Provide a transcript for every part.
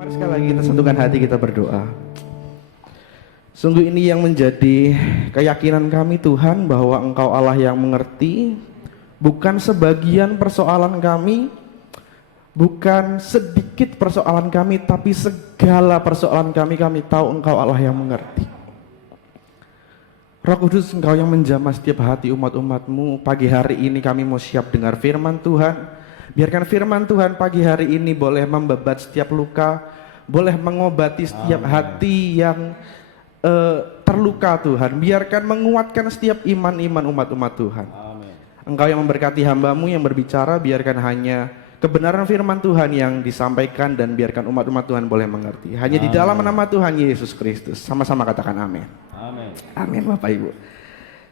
Mari sekali lagi kita satukan hati, kita berdoa. Sungguh ini yang menjadi keyakinan kami Tuhan, bahwa Engkau Allah yang mengerti, bukan sebagian persoalan kami, bukan sedikit persoalan kami, tapi segala persoalan kami tahu Engkau Allah yang mengerti. Roh Kudus, Engkau yang menjamah setiap hati umat-umat-Mu. Pagi hari ini kami mau siap dengar firman Tuhan. Biarkan firman Tuhan pagi hari ini boleh membebat setiap luka, boleh mengobati setiap hati yang terluka Tuhan. Biarkan menguatkan setiap iman-iman umat-umat Tuhan. Amin. Engkau yang memberkati hamba-Mu yang berbicara, biarkan hanya kebenaran firman Tuhan yang disampaikan, dan biarkan umat-umat Tuhan boleh mengerti. Hanya di dalam nama Tuhan Yesus Kristus. Sama-sama katakan amin. Amin. Amin Bapak Ibu.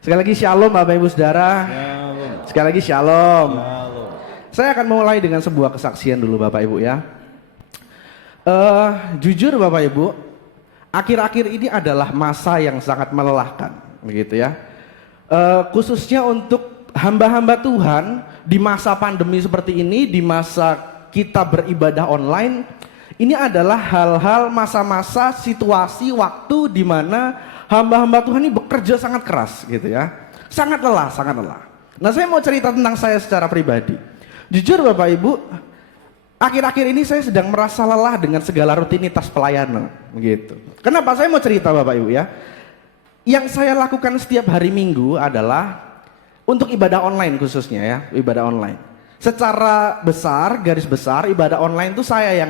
Sekali lagi shalom Bapak Ibu Saudara. Shalom. Sekali lagi shalom. Shalom. Saya akan mulai dengan sebuah kesaksian dulu Bapak Ibu ya. Jujur Bapak Ibu, akhir-akhir ini adalah masa yang sangat melelahkan, begitu ya. Khususnya untuk hamba-hamba Tuhan di masa pandemi seperti ini, di masa kita beribadah online, ini adalah hal-hal masa-masa situasi waktu di mana hamba-hamba Tuhan ini bekerja sangat keras, gitu ya. Sangat lelah, sangat lelah. Nah, saya mau cerita tentang saya secara pribadi. Jujur Bapak Ibu, akhir-akhir ini saya sedang merasa lelah dengan segala rutinitas pelayanan, begitu. Kenapa saya mau cerita Bapak Ibu ya? Yang saya lakukan setiap hari Minggu adalah untuk ibadah online khususnya ya, ibadah online. Secara besar, garis besar, ibadah online itu saya yang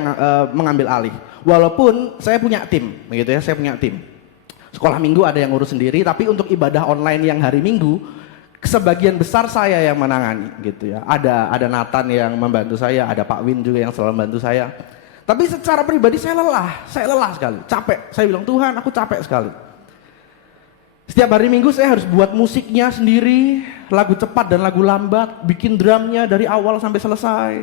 mengambil alih. Walaupun saya punya tim, begitu ya, saya punya tim. Sekolah Minggu ada yang ngurus sendiri, tapi untuk ibadah online yang hari Minggu, sebagian besar saya yang menangani, gitu ya. Ada Nathan yang membantu saya, ada Pak Win juga yang selalu membantu saya. Tapi secara pribadi saya lelah sekali, capek. Saya bilang, Tuhan, aku capek sekali. Setiap hari Minggu saya harus buat musiknya sendiri, lagu cepat dan lagu lambat, bikin drumnya dari awal sampai selesai.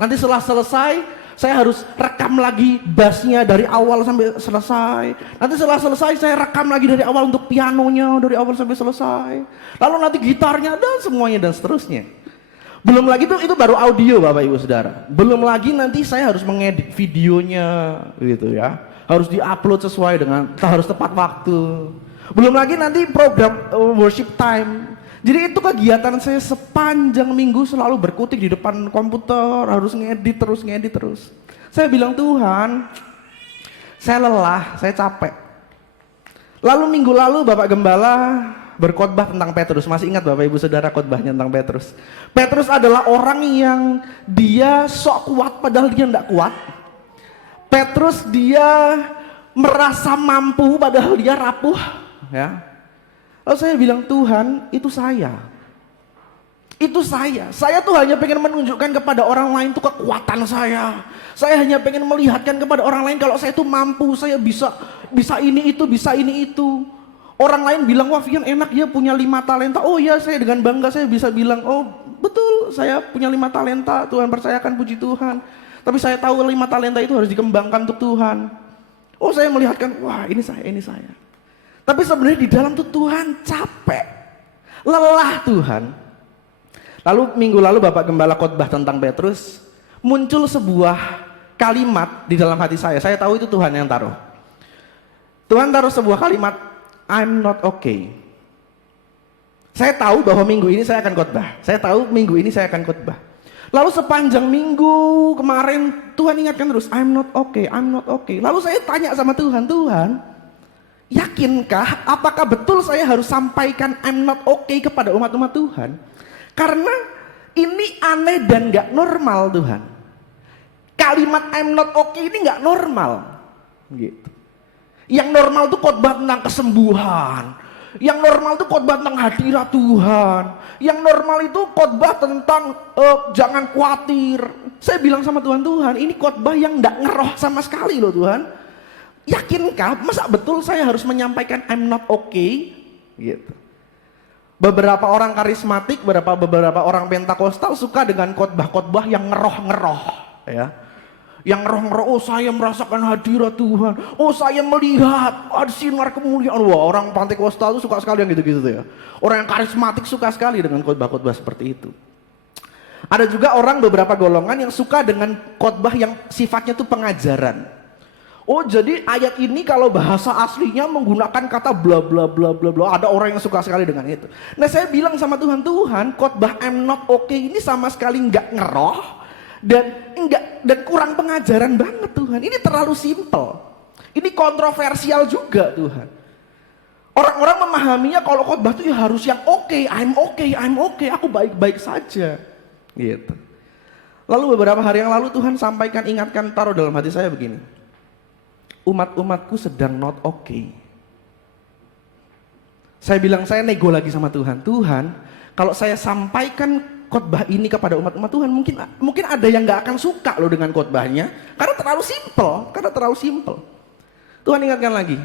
Nanti setelah selesai, saya harus rekam lagi bassnya dari awal sampai selesai. Nanti setelah selesai, saya rekam lagi dari awal untuk pianonya dari awal sampai selesai. Lalu nanti gitarnya dan semuanya dan seterusnya. Belum lagi itu baru audio Bapak Ibu Saudara. Belum lagi nanti saya harus mengedit videonya, gitu ya. Harus diupload sesuai dengan, harus tepat waktu. Belum lagi nanti program worship time. Jadi itu kegiatan saya sepanjang minggu selalu berkutik di depan komputer, harus ngedit terus. Saya bilang, Tuhan, saya lelah, saya capek. Lalu minggu lalu Bapak Gembala berkhotbah tentang Petrus. Masih ingat Bapak Ibu Saudara khotbahnya tentang Petrus? Petrus adalah orang yang dia sok kuat padahal dia tidak kuat. Petrus dia merasa mampu padahal dia rapuh. Ya. Lalu saya bilang, Tuhan, itu saya. Saya tuh hanya pengen menunjukkan kepada orang lain tuh kekuatan saya. Saya hanya pengen melihatkan kepada orang lain kalau saya tuh mampu, saya bisa ini itu. Orang lain bilang, wah Vian enak ya punya 5 talenta. Oh ya, saya dengan bangga saya bisa bilang, oh betul saya punya 5 talenta, Tuhan percayakan, puji Tuhan. Tapi saya tahu 5 talenta itu harus dikembangkan untuk Tuhan. Oh, saya melihatkan, wah ini saya. Tapi sebenarnya di dalam tuh Tuhan capek, lelah Tuhan. Lalu minggu lalu Bapak Gembala khotbah tentang Petrus, muncul sebuah kalimat di dalam hati saya. Saya tahu itu Tuhan yang taruh. Tuhan taruh sebuah kalimat, I'm not okay. Saya tahu bahwa minggu ini saya akan khotbah. Lalu sepanjang minggu kemarin Tuhan ingatkan terus, I'm not okay. Lalu saya tanya sama Tuhan, yakinkah apakah betul saya harus sampaikan I'm not okay kepada umat-umat Tuhan? Karena ini aneh dan gak normal Tuhan. Kalimat I'm not okay ini gak normal gitu. Yang normal tuh khotbah tentang kesembuhan. Yang normal tuh khotbah tentang hadirat Tuhan. Yang normal itu khotbah tentang jangan khawatir. Saya bilang sama Tuhan, ini khotbah yang gak ngeroh sama sekali loh Tuhan. Yakinkah, masa betul saya harus menyampaikan I'm not okay? Gitu. Beberapa orang karismatik, beberapa orang Pentakosta suka dengan khotbah-khotbah yang ngeroh-ngeroh, ya. Yang ngeroh-ngeroh, oh saya merasakan hadirat Tuhan, oh saya melihat ada sinar kemuliaan. Wah, orang Pentakosta itu suka sekali yang gitu-gitu ya. Orang yang karismatik suka sekali dengan khotbah-khotbah seperti itu. Ada juga beberapa golongan yang suka dengan khotbah yang sifatnya itu pengajaran. Oh jadi ayat ini kalau bahasa aslinya menggunakan kata bla bla bla bla bla. Ada orang yang suka sekali dengan itu. Nah saya bilang sama Tuhan, Tuhan khotbah I'm not okay ini sama sekali nggak ngeroh dan kurang pengajaran banget Tuhan. Ini terlalu simple. Ini kontroversial juga Tuhan. Orang-orang memahaminya kalau khotbah itu ya harus yang oke, I'm okay, aku baik-baik saja. Gitu. Lalu beberapa hari yang lalu Tuhan sampaikan, ingatkan, taruh dalam hati saya begini. Umat-umatku sedang not okay. Saya bilang, saya nego lagi sama Tuhan. Tuhan, kalau saya sampaikan khotbah ini kepada umat-umat Tuhan, mungkin ada yang nggak akan suka loh dengan khotbahnya, karena terlalu simple. Tuhan ingatkan lagi,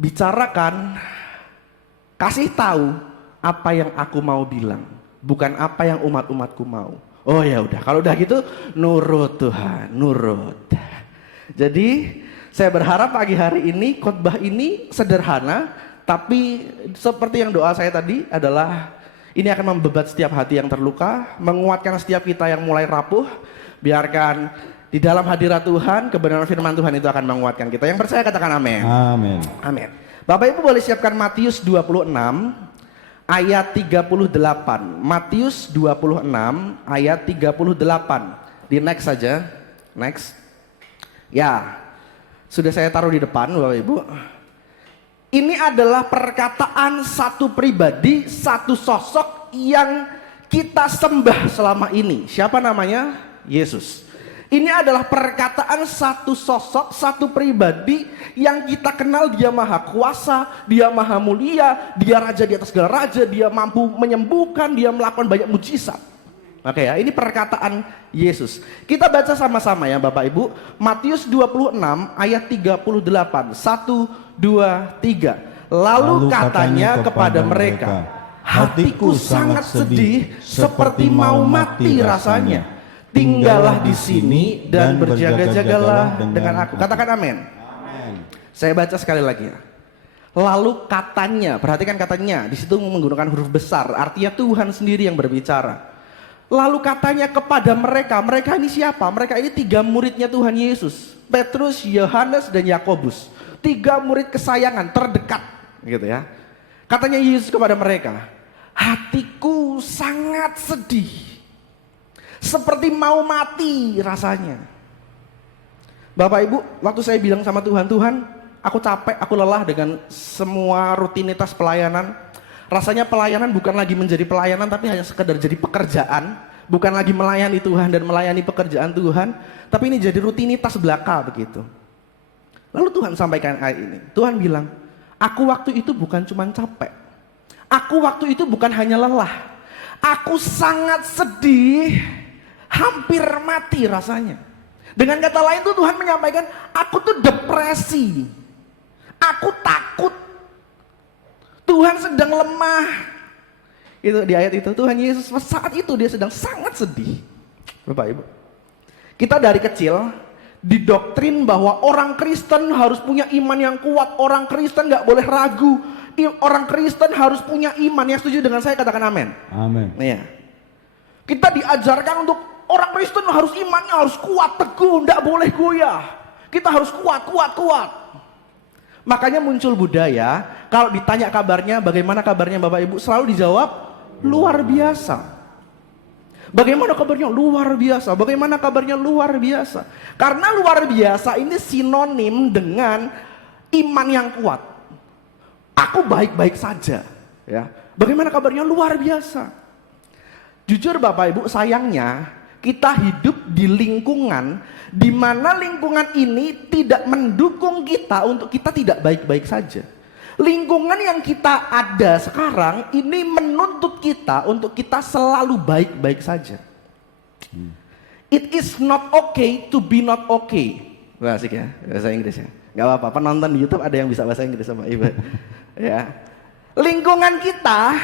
bicarakan, kasih tahu apa yang aku mau bilang, bukan apa yang umat-umatku mau. Oh ya udah, kalau udah gitu nurut Tuhan, nurut. Jadi saya berharap pagi hari ini khotbah ini sederhana, tapi seperti yang doa saya tadi adalah ini akan membebat setiap hati yang terluka, menguatkan setiap kita yang mulai rapuh. Biarkan di dalam hadirat Tuhan, kebenaran firman Tuhan itu akan menguatkan kita. Yang percaya katakan amin. Amin. Amin. Bapak Ibu boleh siapkan Matius 26 ayat 38. Matius 26 ayat 38. Di next saja. Next. Ya. Sudah saya taruh di depan Bapak Ibu. Ini adalah perkataan satu pribadi, satu sosok yang kita sembah selama ini. Siapa namanya? Yesus. Ini adalah perkataan satu sosok, satu pribadi yang kita kenal, dia maha kuasa, dia maha mulia, dia raja di atas segala raja, dia mampu menyembuhkan, dia melakukan banyak mujizat. Oke ya, ini perkataan Yesus. Kita baca sama-sama ya Bapak Ibu. Matius 26 ayat 38. 1, 2, 3. Lalu katanya kepada mereka, hatiku sangat sedih seperti mau mati rasanya. Tinggallah di sini dan berjaga-jagalah dengan aku. Katakan amin. Saya baca sekali lagi ya. Lalu katanya, perhatikan katanya, di situ menggunakan huruf besar, artinya Tuhan sendiri yang berbicara. Lalu katanya kepada mereka, mereka ini siapa? Mereka ini 3 muridnya Tuhan Yesus, Petrus, Yohanes, dan Yakobus. 3 murid kesayangan terdekat, gitu ya. Katanya Yesus kepada mereka, hatiku sangat sedih, seperti mau mati rasanya. Bapak Ibu, waktu saya bilang sama Tuhan, Tuhan, aku capek, aku lelah dengan semua rutinitas pelayanan. Rasanya pelayanan bukan lagi menjadi pelayanan, tapi hanya sekedar jadi pekerjaan. Bukan lagi melayani Tuhan dan melayani pekerjaan Tuhan, tapi ini jadi rutinitas belaka begitu. Lalu Tuhan sampaikan ayat ini. Tuhan bilang, aku waktu itu bukan cuma capek. Aku waktu itu bukan hanya lelah. Aku sangat sedih, hampir mati rasanya. Dengan kata lain tuh Tuhan menyampaikan, aku tuh depresi. Aku takut. Tuhan sedang lemah. Itu di ayat itu Tuhan Yesus saat itu dia sedang sangat sedih. Bapak Ibu, kita dari kecil didoktrin bahwa orang Kristen harus punya iman yang kuat. Orang Kristen gak boleh ragu. Orang Kristen harus punya iman. Yang setuju dengan saya katakan amin. Amin. Iya. Kita diajarkan untuk orang Kristen harus imannya harus kuat, teguh, gak boleh goyah. Kita harus kuat. Makanya muncul budaya, kalau ditanya kabarnya, bagaimana kabarnya Bapak Ibu, selalu dijawab luar biasa. Bagaimana kabarnya? Luar biasa. Bagaimana kabarnya? Luar biasa. Karena luar biasa ini sinonim dengan iman yang kuat. Aku baik-baik saja. Ya. Bagaimana kabarnya? Luar biasa. Jujur Bapak Ibu, sayangnya kita hidup di lingkungan di mana lingkungan ini tidak mendukung kita untuk kita tidak baik-baik saja. Lingkungan yang kita ada sekarang ini menuntut kita untuk kita selalu baik-baik saja. It is not okay to be not okay. Wah, asik ya, bahasa Inggris ya. Gak apa-apa, penonton di YouTube ada yang bisa bahasa Inggris sama Ibu. Ya. Lingkungan kita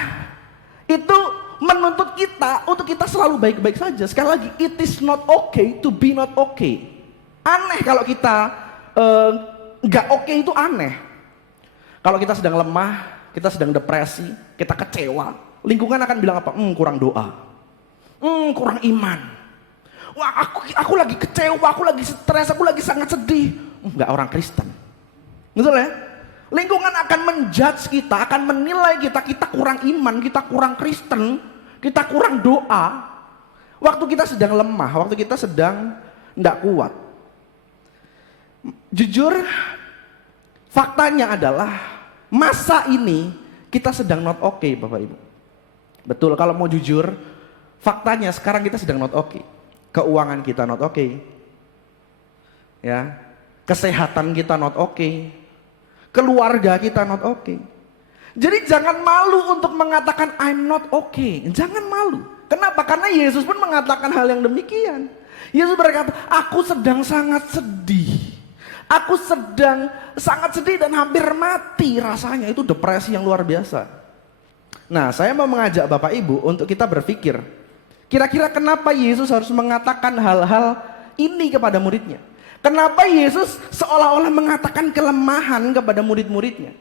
itu menuntut kita untuk kita selalu baik-baik saja. Sekali lagi, it is not okay to be not okay. Aneh kalau kita nggak oke itu aneh. Kalau kita sedang lemah, kita sedang depresi, kita kecewa, lingkungan akan bilang apa? Kurang doa, kurang iman. Wah, aku lagi kecewa, aku lagi stres, aku lagi sangat sedih. nggak orang Kristen. Betul ya? Lingkungan akan menjudge kita, akan menilai kita, kita kurang iman, kita kurang Kristen, kita kurang doa. Waktu kita sedang lemah, waktu kita sedang tidak kuat. Jujur, faktanya adalah masa ini kita sedang not okay, Bapak Ibu. Betul, kalau mau jujur, faktanya sekarang kita sedang not okay. Keuangan kita not okay. Ya, kesehatan kita not okay. Keluarga kita not okay. Jadi jangan malu untuk mengatakan I'm not okay. Jangan malu. Kenapa? Karena Yesus pun mengatakan hal yang demikian. Yesus berkata, aku sedang sangat sedih. Aku sedang sangat sedih dan hampir mati rasanya. Itu depresi yang luar biasa. Nah, saya mau mengajak Bapak Ibu untuk kita berpikir. Kira-kira kenapa Yesus harus mengatakan hal-hal ini kepada muridnya? Kenapa Yesus seolah-olah mengatakan kelemahan kepada murid-muridnya?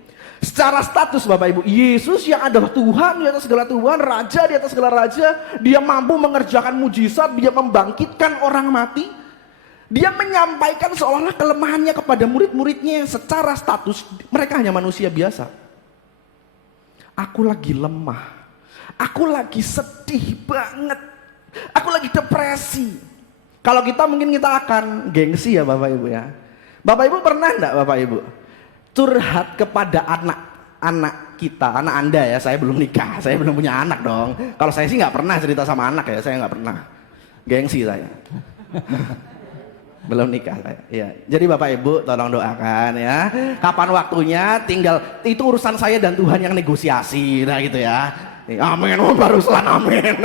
Secara status Bapak Ibu, Yesus yang adalah Tuhan di atas segala Tuhan, Raja di atas segala Raja, dia mampu mengerjakan mujizat, dia membangkitkan orang mati. Dia menyampaikan seolah-olah kelemahannya kepada murid-muridnya. Secara status mereka hanya manusia biasa. Aku lagi lemah, aku lagi sedih banget, aku lagi depresi. Kalau kita mungkin kita akan gengsi ya Bapak Ibu ya. Bapak Ibu pernah enggak Bapak Ibu curhat kepada anak kita, anak Anda ya, saya belum nikah, saya belum punya anak dong. Kalau saya sih nggak pernah cerita sama anak ya, saya nggak pernah. Gengsi saya. Belum nikah saya. Ya. Jadi Bapak Ibu tolong doakan ya. Kapan waktunya tinggal itu urusan saya dan Tuhan yang negosiasi, nah gitu ya. Amin, Mbak Ruslan, amin.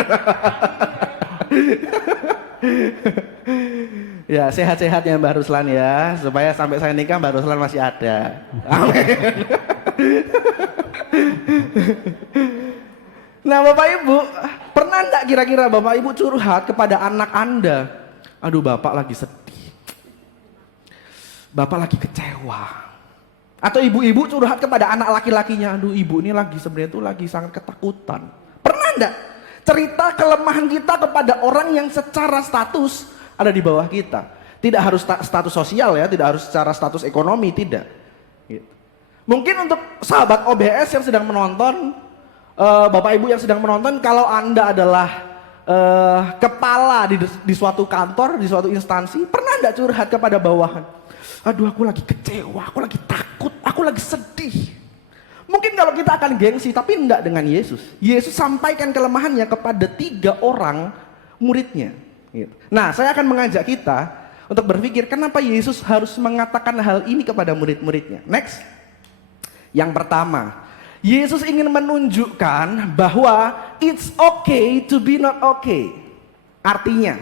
Ya sehat-sehatnya Mbak Ruslan ya, supaya sampai saya nikah Mbak Ruslan masih ada. Amin. Nah Bapak Ibu, pernah enggak kira-kira Bapak Ibu curhat kepada anak Anda? Aduh Bapak lagi sedih, Bapak lagi kecewa. Atau ibu-ibu curhat kepada anak laki-lakinya, aduh ibu ini lagi sebenarnya tuh lagi sangat ketakutan. Pernah enggak cerita kelemahan kita kepada orang yang secara status ada di bawah kita? Tidak harus status sosial ya, tidak harus secara status ekonomi, tidak. Gitu. Mungkin untuk sahabat OBS yang sedang menonton, Bapak Ibu yang sedang menonton, kalau Anda adalah kepala di suatu kantor, di suatu instansi, pernah enggak curhat kepada bawahan? Aduh aku lagi kecewa, aku lagi takut, aku lagi sedih. Mungkin kalau kita akan gengsi, tapi enggak dengan Yesus. Yesus sampaikan kelemahannya kepada 3 orang muridnya. Nah, saya akan mengajak kita untuk berpikir kenapa Yesus harus mengatakan hal ini kepada murid-muridnya. Next. Yang pertama, Yesus ingin menunjukkan bahwa it's okay to be not okay. Artinya,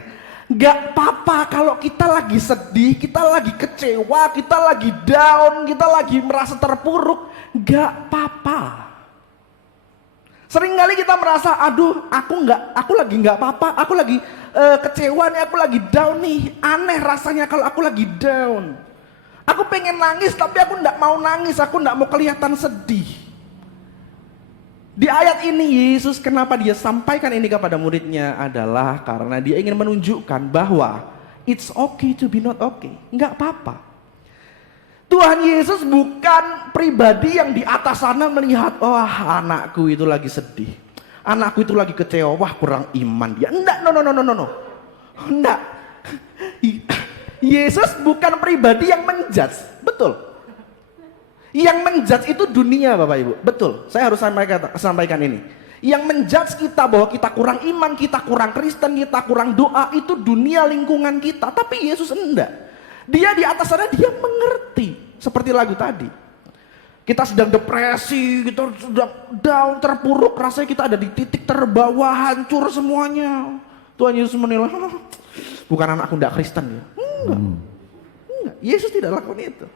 gak apa-apa kalau kita lagi sedih, kita lagi kecewa, kita lagi down, kita lagi merasa terpuruk. Gak apa-apa. Seringkali kita merasa, aduh aku lagi gak apa-apa, aku lagi kecewa nih, aku lagi down nih. Aneh rasanya kalau aku lagi down. Aku pengen nangis tapi aku gak mau nangis, aku gak mau kelihatan sedih. Di ayat ini Yesus kenapa dia sampaikan ini kepada muridnya adalah karena dia ingin menunjukkan bahwa it's okay to be not okay. Gak apa-apa. Tuhan Yesus bukan pribadi yang di atas sana melihat, wah anakku itu lagi sedih, anakku itu lagi kecewa, wah kurang iman dia. Enggak, no. Enggak. Yesus bukan pribadi yang menjudge, betul. Yang menjudge itu dunia Bapak Ibu, betul. Saya harus sampaikan ini. Yang menjudge kita bahwa kita kurang iman, kita kurang Kristen, kita kurang doa, itu dunia lingkungan kita. Tapi Yesus enggak. Dia di atas sana, dia mengerti. Seperti lagu tadi. Kita sedang depresi, kita sudah down, terpuruk. Rasanya kita ada di titik terbawah, hancur semuanya. Tuhan Yesus menilai, bukan anakku tidak Kristen ya. Enggak. Yesus tidak lakukan itu.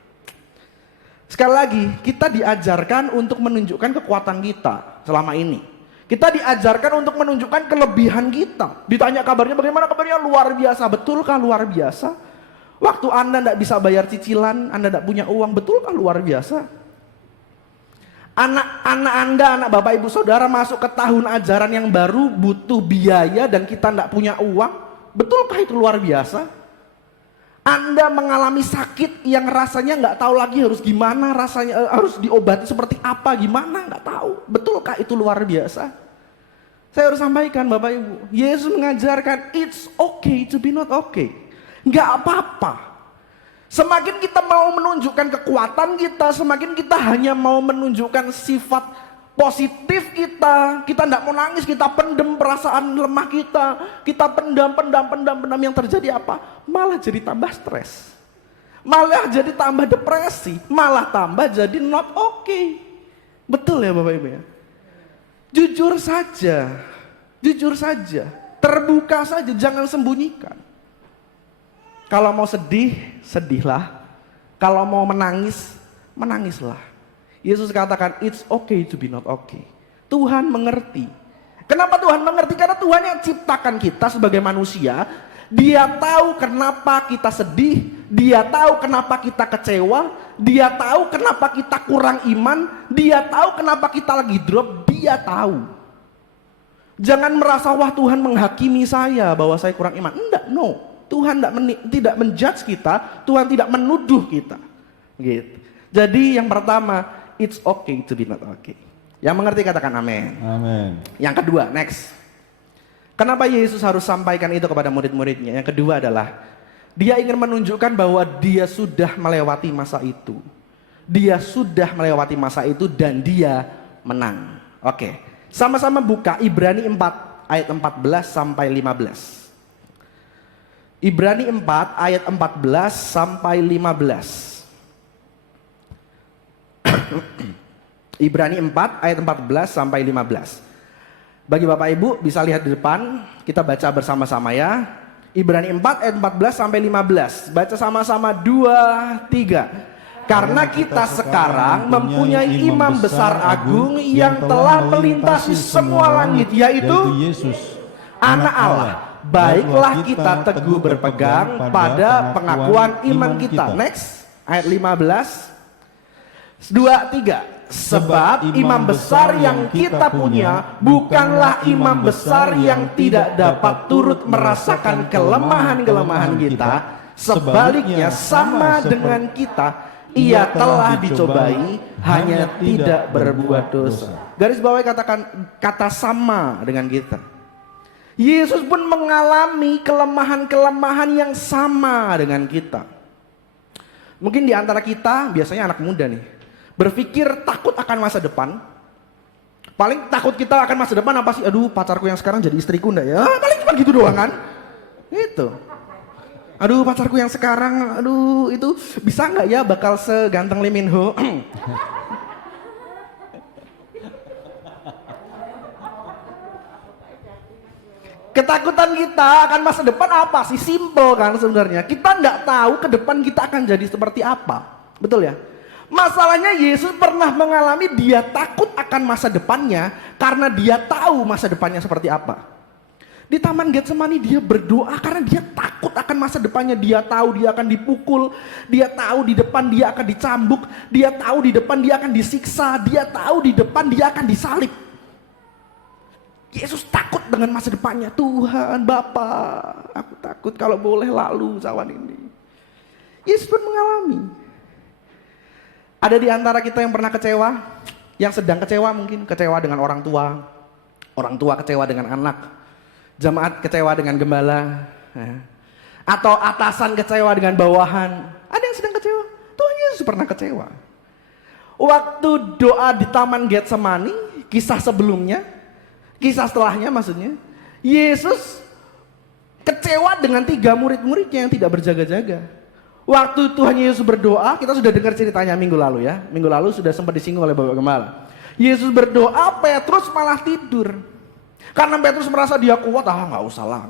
Sekali lagi, kita diajarkan untuk menunjukkan kekuatan kita selama ini. Kita diajarkan untuk menunjukkan kelebihan kita. Ditanya kabarnya, bagaimana kabarnya? Luar biasa. Betulkah luar biasa? Waktu Anda tidak bisa bayar cicilan, Anda tidak punya uang, betulkah luar biasa? Anak-anak Anda, anak Bapak Ibu Saudara masuk ke tahun ajaran yang baru, butuh biaya dan kita tidak punya uang, betulkah itu luar biasa? Anda mengalami sakit yang rasanya nggak tahu lagi harus gimana, rasanya harus diobati seperti apa, gimana nggak tahu. Betulkah itu luar biasa? Saya harus sampaikan Bapak Ibu, Yesus mengajarkan it's okay to be not okay. Nggak apa-apa. Semakin kita mau menunjukkan kekuatan kita, semakin kita hanya mau menunjukkan sifat positif kita tidak mau nangis, kita pendem perasaan lemah kita pendam, yang terjadi apa? Malah jadi tambah stres, malah jadi tambah depresi, malah tambah jadi not okay. Betul ya Bapak Ibu ya? Jujur saja, terbuka saja, jangan sembunyikan. Kalau mau sedih, sedihlah. Kalau mau menangis, menangislah. Yesus katakan it's okay to be not okay. Tuhan mengerti. Kenapa Tuhan mengerti? Karena Tuhan yang ciptakan kita sebagai manusia. Dia tahu kenapa kita sedih, Dia tahu kenapa kita kecewa, Dia tahu kenapa kita kurang iman, Dia tahu kenapa kita lagi drop, Dia tahu. Jangan merasa wah Tuhan menghakimi saya bahwa saya kurang iman. Enggak, no. Tuhan tidak menjudge kita, Tuhan tidak menuduh kita. Gitu. Jadi yang pertama, it's okay to be not okay. Yang mengerti katakan amin. Amin. Yang kedua, next. Kenapa Yesus harus sampaikan itu kepada murid-muridnya? Yang kedua adalah dia ingin menunjukkan bahwa dia sudah melewati masa itu. Dia sudah melewati masa itu dan dia menang. Oke. Sama-sama buka Ibrani 4 ayat 14 sampai 15. Ibrani 4 ayat 14 sampai 15. Ibrani 4 ayat 14 sampai 15. Bagi Bapak Ibu bisa lihat di depan, kita baca bersama-sama ya. Ibrani 4 ayat 14 sampai 15. Baca sama-sama 2, 3. Karena kita sekarang mempunyai imam besar agung yang telah melintasi semua langit, yaitu Yesus, Anak Allah. Baiklah kita teguh berpegang pada pengakuan iman kita. Next, ayat 15. 2, 3. Sebab imam besar yang kita punya bukanlah imam besar yang tidak dapat turut merasakan kelemahan-kelemahan kita. Sebaliknya sama dengan kita, ia telah dicobai, hanya tidak berbuat dosa. Garis bawah katakan kata sama dengan kita. Yesus pun mengalami kelemahan-kelemahan yang sama dengan kita. Mungkin di antara kita, biasanya anak muda nih, berpikir takut akan masa depan. Paling takut kita akan masa depan apa sih? Aduh, pacarku yang sekarang jadi istriku enggak ya? Paling cuma gitu doang kan? Itu. Aduh, pacarku yang sekarang, aduh itu bisa nggak ya bakal seganteng Lee Min Ho? Ketakutan kita akan masa depan apa sih? Simple kan sebenarnya. Kita nggak tahu ke depan kita akan jadi seperti apa. Betul ya? Masalahnya Yesus pernah mengalami dia takut akan masa depannya karena dia tahu masa depannya seperti apa. Di Taman Getsemani dia berdoa karena dia takut akan masa depannya. Dia tahu dia akan dipukul, dia tahu di depan dia akan dicambuk, dia tahu di depan dia akan disiksa, dia tahu di depan dia akan disalib. Yesus takut dengan masa depannya. Tuhan, Bapa, aku takut kalau boleh lalu cawan ini. Yesus pun mengalami. Ada di antara kita yang pernah kecewa, yang sedang kecewa mungkin, kecewa dengan orang tua kecewa dengan anak, jemaat kecewa dengan gembala, atau atasan kecewa dengan bawahan. Ada yang sedang kecewa. Tuhan Yesus pernah kecewa. Waktu doa di Taman Getsemani, kisah sebelumnya, kisah setelahnya maksudnya, Yesus kecewa dengan 3 murid-muridnya yang tidak berjaga-jaga. Waktu Tuhan Yesus berdoa, kita sudah dengar ceritanya minggu lalu ya. Minggu lalu sudah sempat disinggung oleh Bapak Gembala. Yesus berdoa, Petrus malah tidur. Karena Petrus merasa dia kuat, nggak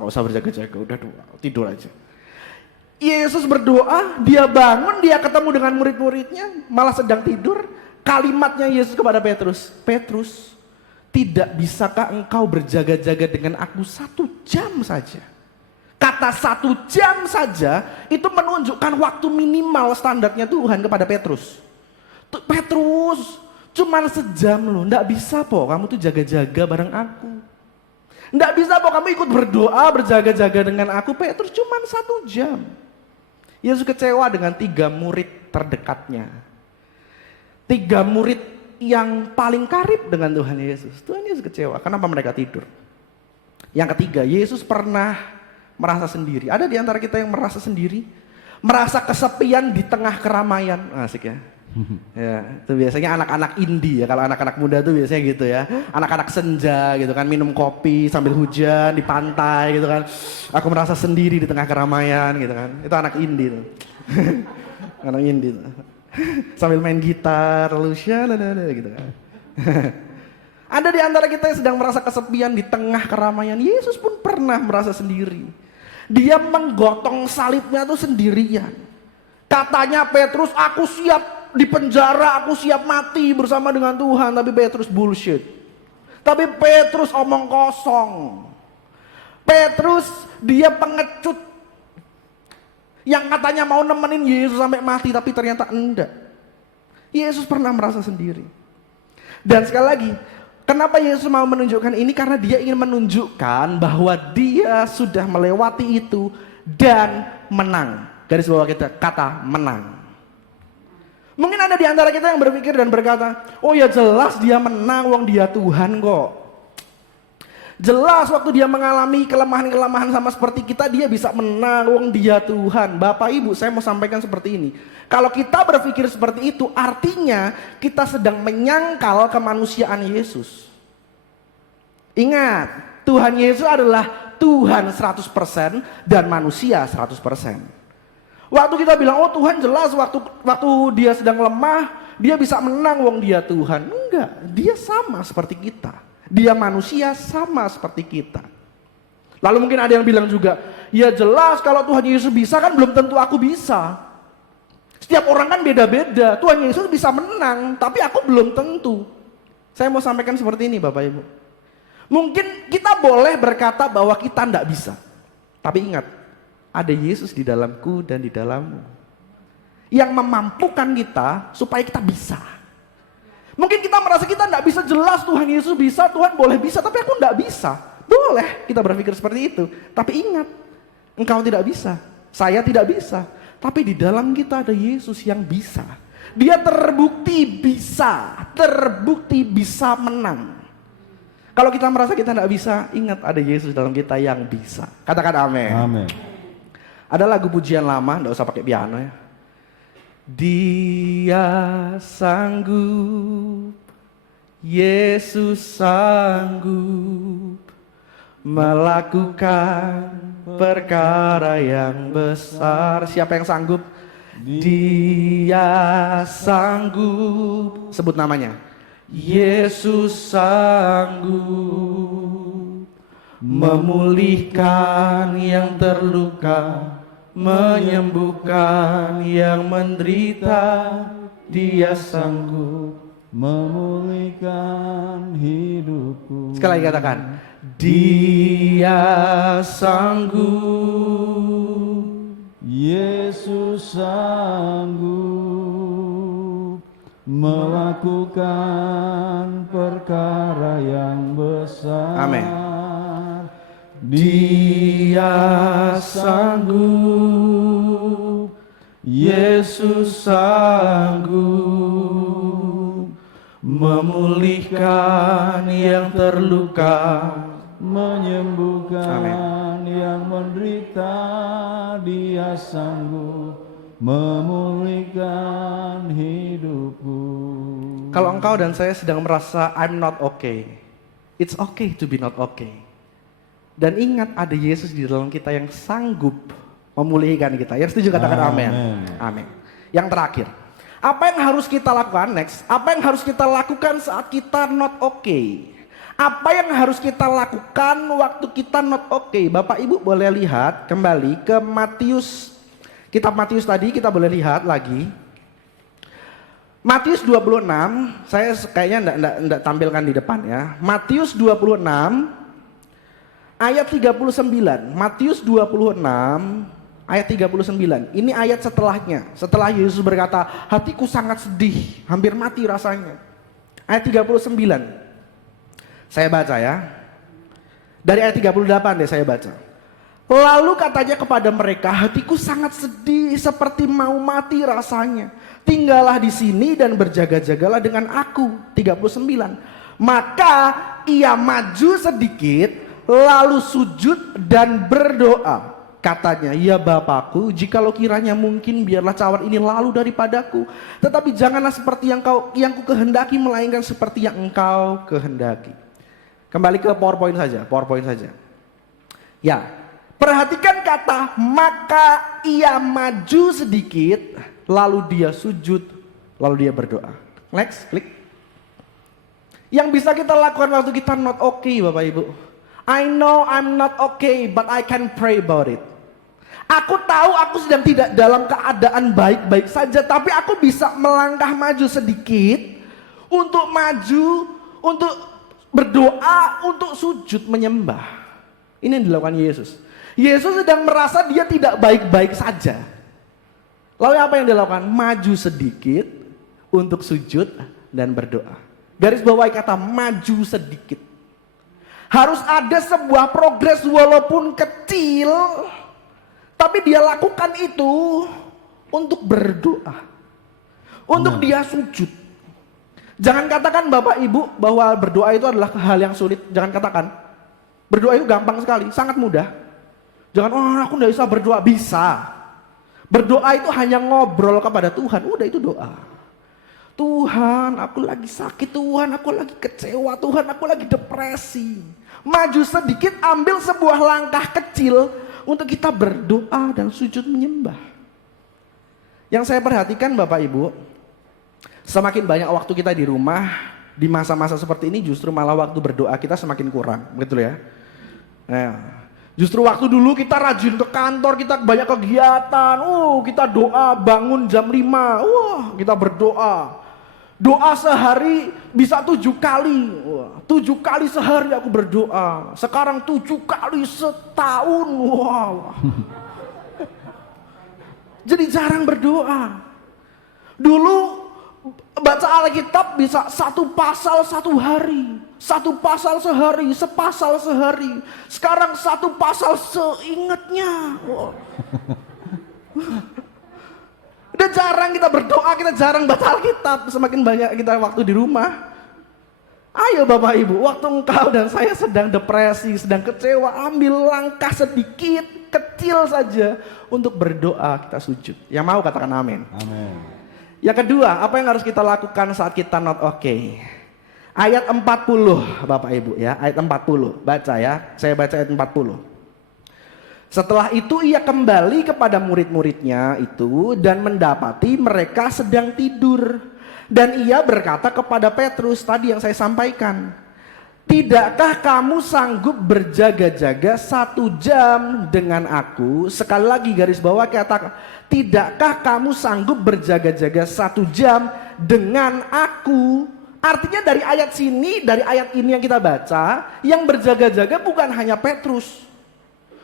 usah berjaga-jaga, udah doa, tidur aja. Yesus berdoa, dia bangun, dia ketemu dengan murid-muridnya, malah sedang tidur. Kalimatnya Yesus kepada Petrus, Petrus, tidak bisakah engkau berjaga-jaga dengan aku 1 jam saja? Kata 1 jam saja itu menunjukkan waktu minimal standarnya Tuhan kepada Petrus. Petrus, cuman sejam loh, nggak bisa po kamu tuh jaga-jaga bareng aku. Nggak bisa po kamu ikut berdoa berjaga-jaga dengan aku. Petrus cuman 1 jam. Yesus kecewa dengan 3 murid terdekatnya. 3 murid yang paling karib dengan Tuhan Yesus. Tuhan Yesus kecewa. Kenapa mereka tidur? Yang ketiga, Yesus pernah merasa sendiri. Ada di antara kita yang merasa sendiri? Merasa kesepian di tengah keramaian. Asik ya. Ya, itu biasanya anak-anak indie ya. Kalau anak-anak muda tuh biasanya gitu ya. Anak-anak senja gitu kan, minum kopi sambil hujan di pantai gitu kan. Aku merasa sendiri di tengah keramaian gitu kan. Itu anak indie tuh. Anak indie tuh. Sambil main gitar, lalu syaladada gitu kan. Ada di antara kita yang sedang merasa kesepian di tengah keramaian. Yesus pun pernah merasa sendiri. Dia menggotong salibnya tuh sendirian. Katanya Petrus, aku siap di penjara, aku siap mati bersama dengan Tuhan. Tapi Petrus bullshit. Tapi Petrus omong kosong. Petrus dia pengecut. Yang katanya mau nemenin Yesus sampai mati, tapi ternyata enggak. Yesus pernah merasa sendiri. Dan sekali lagi, kenapa Yesus mau menunjukkan ini? Karena dia ingin menunjukkan bahwa dia sudah melewati itu dan menang. Garis bawah kita, kata menang. Mungkin ada di antara kita yang berpikir dan berkata, oh ya jelas dia menang, wong dia Tuhan kok. Jelas waktu dia mengalami kelemahan-kelemahan sama seperti kita, dia bisa menang, wong dia Tuhan. Bapak Ibu, saya mau sampaikan seperti ini. Kalau kita berpikir seperti itu, artinya kita sedang menyangkal kemanusiaan Yesus. Ingat, Tuhan Yesus adalah Tuhan 100% dan manusia 100%. Waktu kita bilang, oh Tuhan jelas waktu dia sedang lemah, dia bisa menang, wong dia Tuhan. Enggak, dia sama seperti kita. Dia manusia sama seperti kita. Lalu mungkin ada yang bilang juga, ya jelas kalau Tuhan Yesus bisa kan belum tentu aku bisa. Setiap orang kan beda-beda, Tuhan Yesus bisa menang, tapi aku belum tentu. Saya mau sampaikan seperti ini Bapak Ibu. Mungkin kita boleh berkata bahwa kita tidak bisa. Tapi ingat, ada Yesus di dalamku dan di dalammu. Yang memampukan kita supaya kita bisa. Mungkin kita merasa kita tidak bisa, jelas Tuhan Yesus bisa, Tuhan boleh bisa, tapi aku tidak bisa. Boleh kita berpikir seperti itu. Tapi ingat, engkau tidak bisa, saya tidak bisa. Tapi di dalam kita ada Yesus yang bisa. Dia terbukti bisa menang. Kalau kita merasa kita tidak bisa, ingat ada Yesus dalam kita yang bisa. Katakan amin. Amin. Ada lagu pujian lama, enggak usah pakai piano ya. Dia sanggup, Yesus sanggup melakukan perkara yang besar. Siapa yang sanggup? Dia sanggup. Sebut namanya. Yesus sanggup memulihkan yang terluka, menyembuhkan yang menderita. Dia sanggup memulihkan hidupku. Sekali lagi katakan, dia sanggup, Yesus sanggup melakukan perkara yang besar. Amin. Dia sanggup, Yesus sanggup memulihkan yang terluka, menyembuhkan yang menderita. Dia sanggup memulihkan hidupku. Kalau engkau dan saya sedang merasa I'm not okay, it's okay to be not okay. Dan ingat ada Yesus di dalam kita yang sanggup memulihkan kita. Yang setuju katakan amin. Amin. Yang terakhir, apa yang harus kita lakukan next? Apa yang harus kita lakukan saat kita not okay? Apa yang harus kita lakukan waktu kita not okay? Bapak Ibu boleh lihat kembali ke Matius. Kitab Matius tadi kita boleh lihat lagi. Matius 26, saya kayaknya enggak tampilkan di depan ya. Matius 26 ayat 39. Matius 26 ayat 39. Ini ayat setelahnya. Setelah Yesus berkata, hatiku sangat sedih, hampir mati rasanya. Ayat 39. Saya baca ya. Dari ayat 38 deh saya baca. Lalu katanya kepada mereka, hatiku sangat sedih seperti mau mati rasanya. Tinggallah di sini dan berjaga-jagalah dengan aku. 39. Maka ia maju sedikit, lalu sujud dan berdoa. Katanya, ya Bapakku, jikalau kiranya mungkin biarlah cawan ini lalu daripadaku. Tetapi janganlah seperti yang ku kehendaki, melainkan seperti yang engkau kehendaki. Kembali ke PowerPoint saja. Ya, perhatikan kata, maka ia maju sedikit, lalu dia sujud, lalu dia berdoa. Next, klik. Yang bisa kita lakukan waktu kita not okay, Bapak Ibu. I know I'm not okay, but I can pray about it. Aku tahu aku sedang tidak dalam keadaan baik-baik saja, tapi aku bisa melangkah maju sedikit untuk maju, untuk berdoa, untuk sujud menyembah. Ini yang dilakukan Yesus. Yesus sedang merasa dia tidak baik-baik saja. Lalu apa yang dilakukan? Maju sedikit untuk sujud dan berdoa. Garis bawahi kata maju sedikit. Harus ada sebuah progres walaupun kecil, tapi dia lakukan itu untuk berdoa. Untuk dia sujud. Jangan katakan Bapak Ibu bahwa berdoa itu adalah hal yang sulit. Jangan katakan. Berdoa itu gampang sekali, sangat mudah. Jangan, oh aku tidak bisa berdoa. Bisa. Berdoa itu hanya ngobrol kepada Tuhan. Udah itu doa. Tuhan, aku lagi sakit. Tuhan, aku lagi kecewa. Tuhan, aku lagi depresi. Maju sedikit, ambil sebuah langkah kecil untuk kita berdoa dan sujud menyembah. Yang saya perhatikan Bapak Ibu, semakin banyak waktu kita di rumah, di masa-masa seperti ini justru malah waktu berdoa kita semakin kurang, betul ya? Nah, justru waktu dulu kita rajin ke kantor, kita banyak kegiatan, kita doa bangun jam 5, kita berdoa. Doa sehari bisa 7 kali, 7 kali sehari aku berdoa. Sekarang 7 kali setahun, wow. Jadi jarang berdoa. Dulu baca Alkitab bisa 1 pasal 1 hari, 1 pasal sehari, sepasal sehari. Sekarang 1 pasal seingatnya. Wow. Udah jarang kita berdoa, kita jarang baca Alkitab. Semakin banyak kita waktu di rumah. Ayo Bapak Ibu, waktu engkau dan saya sedang depresi, sedang kecewa, ambil langkah sedikit, kecil saja untuk berdoa, kita sujud. Yang mau katakan amin. Amin. Yang kedua, apa yang harus kita lakukan saat kita not okay? Ayat 40 Bapak Ibu ya, ayat 40. Baca ya, saya baca ayat 40. Setelah itu ia kembali kepada murid-muridnya itu dan mendapati mereka sedang tidur. Dan ia berkata kepada Petrus tadi yang saya sampaikan, tidakkah kamu sanggup berjaga-jaga 1 jam dengan aku? Sekali lagi garis bawah kata, tidakkah kamu sanggup berjaga-jaga 1 jam dengan aku? Artinya dari ayat ini yang kita baca, yang berjaga-jaga bukan hanya Petrus.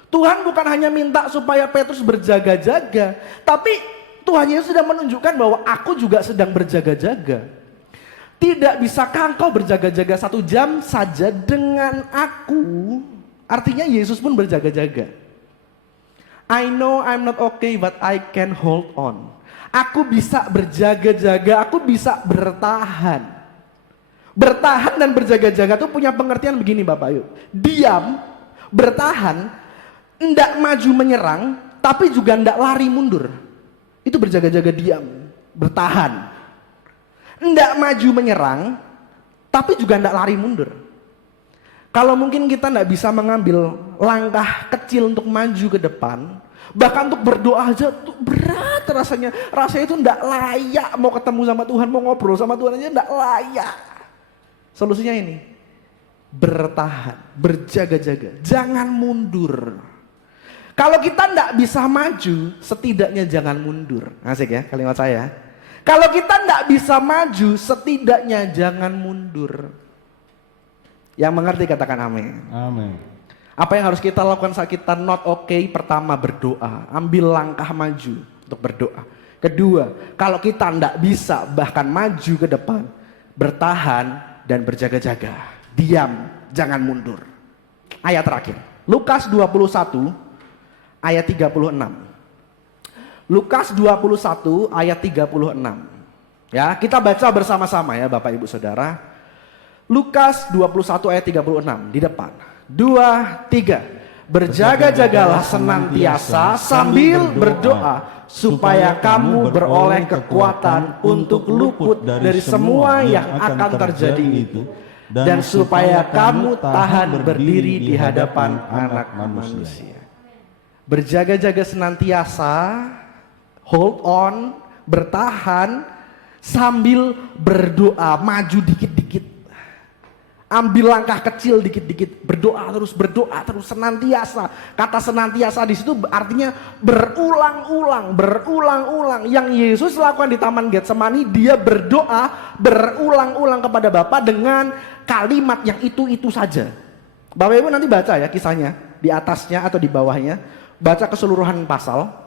Tuhan bukan hanya minta supaya Petrus berjaga-jaga, tapi Tuhan Yesus sudah menunjukkan bahwa aku juga sedang berjaga-jaga. Tidak bisakah engkau berjaga-jaga 1 jam saja dengan aku? Artinya Yesus pun berjaga-jaga. I know I'm not okay, but I can hold on. Aku bisa berjaga-jaga, aku bisa bertahan. Bertahan dan berjaga-jaga itu punya pengertian begini Bapak Ibu. Diam, bertahan, ndak maju menyerang, tapi juga ndak lari mundur. Itu berjaga-jaga diam, bertahan. Ndak maju menyerang, tapi juga ndak lari mundur. Kalau mungkin kita ndak bisa mengambil langkah kecil untuk maju ke depan, bahkan untuk berdoa aja tuh berat rasanya. Rasanya itu ndak layak mau ketemu sama Tuhan, mau ngobrol sama Tuhan aja ndak layak. Solusinya ini, bertahan, berjaga-jaga, jangan mundur. Kalau kita tidak bisa maju, setidaknya jangan mundur. Asik ya kalimat saya. Kalau kita tidak bisa maju, setidaknya jangan mundur. Yang mengerti katakan amin. Amin. Apa yang harus kita lakukan saat kita not okay? Pertama berdoa, ambil langkah maju untuk berdoa. Kedua, kalau kita tidak bisa bahkan maju ke depan, bertahan dan berjaga-jaga. Diam, jangan mundur. Ayat terakhir, Lukas 21 ayat 36. Lukas 21 ayat 36. Ya, kita baca bersama-sama ya Bapak Ibu Saudara. Lukas 21 ayat 36 di depan. 2, 3. Berjaga-jagalah senantiasa sambil berdoa supaya kamu beroleh kekuatan untuk luput dari semua yang akan terjadi itu, dan supaya kamu tahan berdiri di hadapan Anak Manusia. Berjaga-jaga senantiasa, hold on, bertahan sambil berdoa, maju dikit-dikit. Ambil langkah kecil dikit-dikit, berdoa terus senantiasa. Kata senantiasa di situ artinya berulang-ulang. Yang Yesus lakukan di Taman Getsemani, dia berdoa berulang-ulang kepada Bapa dengan kalimat yang itu saja. Bapak Ibu nanti baca ya kisahnya di atasnya atau di bawahnya, baca keseluruhan pasal.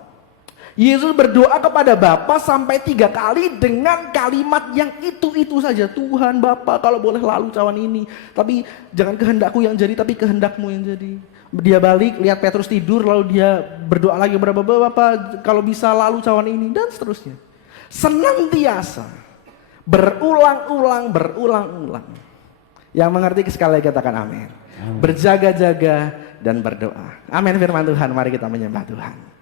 Yesus berdoa kepada Bapa sampai 3 kali dengan kalimat yang itu saja. Tuhan Bapa, kalau boleh lalu cawan ini, tapi jangan kehendakku yang jadi, tapi kehendakmu yang jadi. Dia balik, lihat Petrus tidur, lalu dia berdoa lagi kepada Bapa, kalau bisa lalu cawan ini, dan seterusnya. Senantiasa, berulang-ulang. Yang mengerti sekali lagi katakan amin. Berjaga-jaga dan berdoa. Amin firman Tuhan, mari kita menyembah Tuhan.